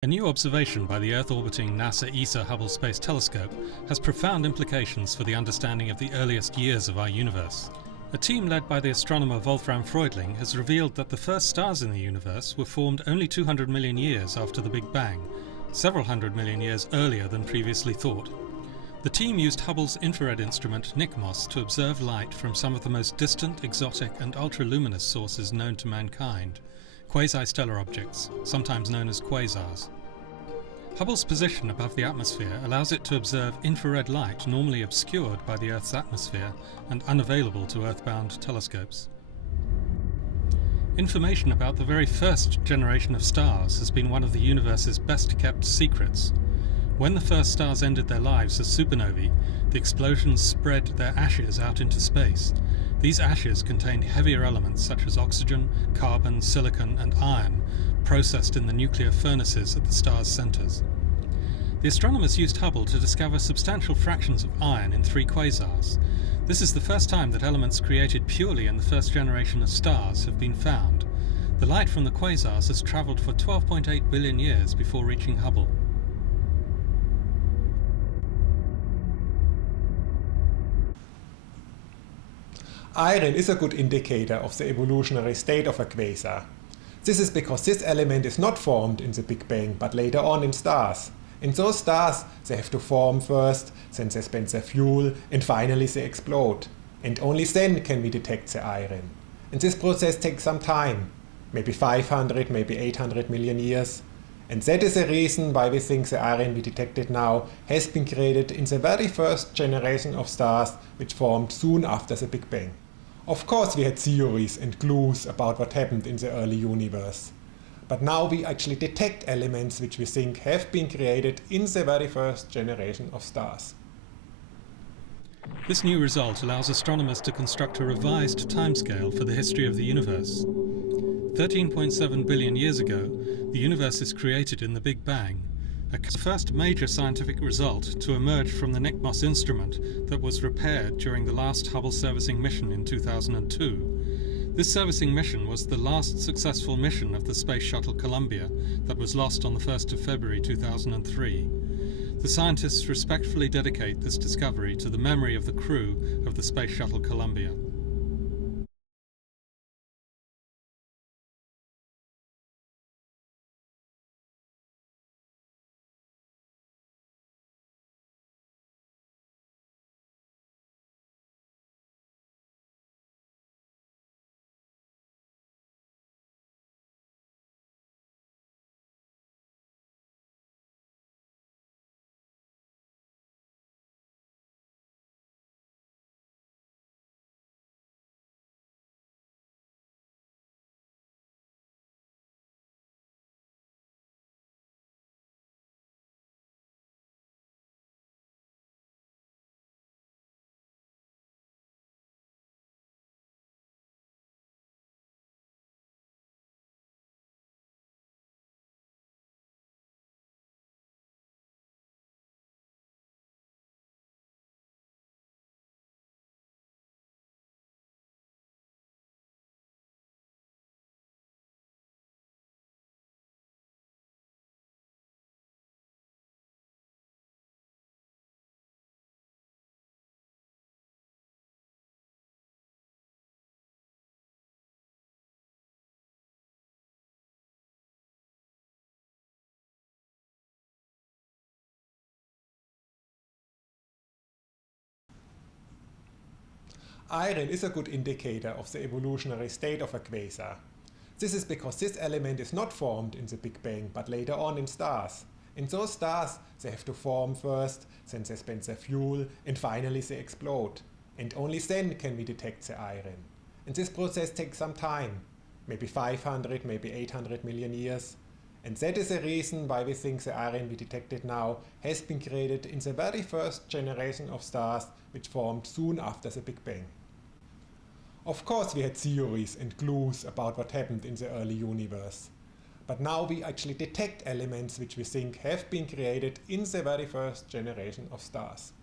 A new observation by the Earth-orbiting NASA ESA Hubble Space Telescope has profound implications for the understanding of the earliest years of our universe. A team led by the astronomer Wolfram Freundling has revealed that the first stars in the universe were formed only 200 million years after the Big Bang, several hundred million years earlier than previously thought. The team used Hubble's infrared instrument NICMOS to observe light from some of the most distant, exotic and ultraluminous sources known to mankind, quasi-stellar objects, sometimes known as quasars. Hubble's position above the atmosphere allows it to observe infrared light normally obscured by the Earth's atmosphere and unavailable to Earth-bound telescopes. Information about the very first generation of stars has been one of the universe's best-kept secrets. When the first stars ended their lives as supernovae, the explosions spread their ashes out into space. These ashes contained heavier elements such as oxygen, carbon, silicon and iron, processed in the nuclear furnaces at the star's centers. The astronomers used Hubble to discover substantial fractions of iron in 3 quasars. This is the first time that elements created purely in the first generation of stars have been found. The light from the quasars has traveled for 12.8 billion years before reaching Hubble. Iron is a good indicator of the evolutionary state of a quasar. This is because this element is not formed in the Big Bang but later on in stars. In those stars they have to form first, then they spend their fuel and finally they explode. And only then can we detect the iron. And this process takes some time, maybe 500, maybe 800 million years. And that is the reason why we think the iron we detected now has been created in the very first generation of stars which formed soon after the Big Bang. Of course we had theories and clues about what happened in the early universe. But now we actually detect elements which we think have been created in the very first generation of stars. This new result allows astronomers to construct a revised timescale for the history of the universe. 13.7 billion years ago, the universe is created in the Big Bang, a first major scientific result to emerge from the NICMOS instrument that was repaired during the last Hubble servicing mission in 2002. This servicing mission was the last successful mission of the Space Shuttle Columbia that was lost on the 1st of February 2003. The scientists respectfully dedicate this discovery to the memory of the crew of the Space Shuttle Columbia. Iron is a good indicator of the evolutionary state of a quasar. This is because this element is not formed in the Big Bang but later on in stars. In those stars they have to form first, then they spend their fuel and finally they explode. And only then can we detect the iron. And this process takes some time, maybe 500, maybe 800 million years. And that is the reason why we think the iron we detected now has been created in the very first generation of stars which formed soon after the Big Bang. Of course we had theories and clues about what happened in the early universe. But now we actually detect elements which we think have been created in the very first generation of stars.